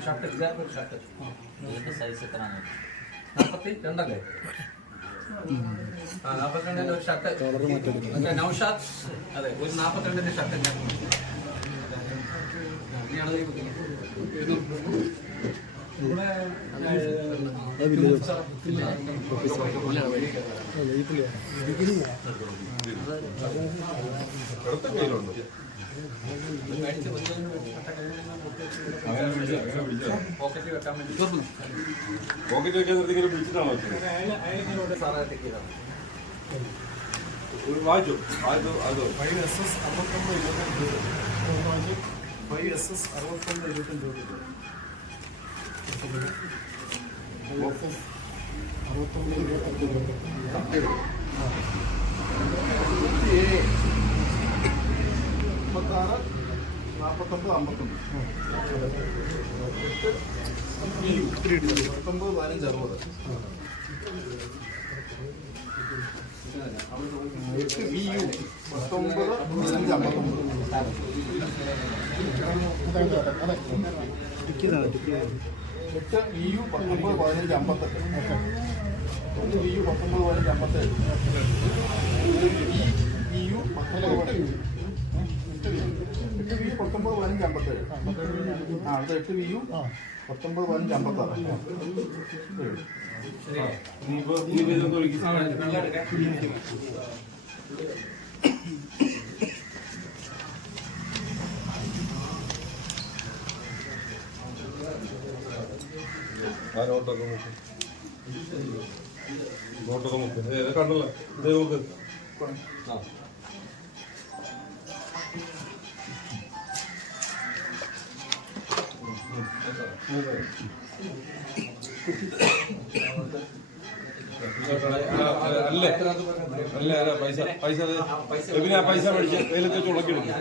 Shirt ഇതായിരുന്നു shirt size എത്രയാണ് നാൽപ്പത്തി രണ്ടല്ലേ ആ നാൽപ്പത്തിരണ്ടിന്റെ ഒരു ഷർട്ട് നൗഷാദ് അതെ ഒരു നാൽപ്പത്തിരണ്ടിന്റെ ഷർട്ട് ഞാൻ സാറേ ടിക്ക് ചെയ്താണ് ഒരു വായിച്ചോ വായിച്ചോ അതോ ഫൈവ് എസ് എസ് അറുപത്തൊന്ന് ഇരുപത്തഞ്ച് രൂപ ഫൈവ് രൂപ അറുപത്തൊമ്പത് ഇരുപത്തഞ്ച് രൂപ മുപ്പത്താറ് നാൽപ്പത്തൊമ്പത് അമ്പത്തൊമ്പത്. പത്തൊമ്പത് പതിനഞ്ച് അറുപത് എട്ട് ബി യു പത്തൊമ്പത് പതിനഞ്ച് അമ്പത്തൊമ്പത് എട്ട് ബി യു പത്തൊമ്പത് പതിനഞ്ച് അമ്പത്തെട്ട്. ഒന്ന് ബി യു പത്തൊമ്പത് പതിനഞ്ച് അമ്പത്തെട്ട്. ബി യു പത്തൊമ്പത് പതിനഞ്ച്. എട്ട് വി യു പത്തൊമ്പത് പതിനഞ്ച് അമ്പത്തേഴ് ആ അത് എട്ട് വി യു പത്തൊമ്പത് പതിനഞ്ച് അമ്പത്താറ് ഇനിയിപ്പോ അല്ലേ? അല്ലേ പൈസ പൈസ പൈസ മേടിച്ച്? വെയിലത്തേക്ക് വെച്ച് ഉണക്കി എടുക്കും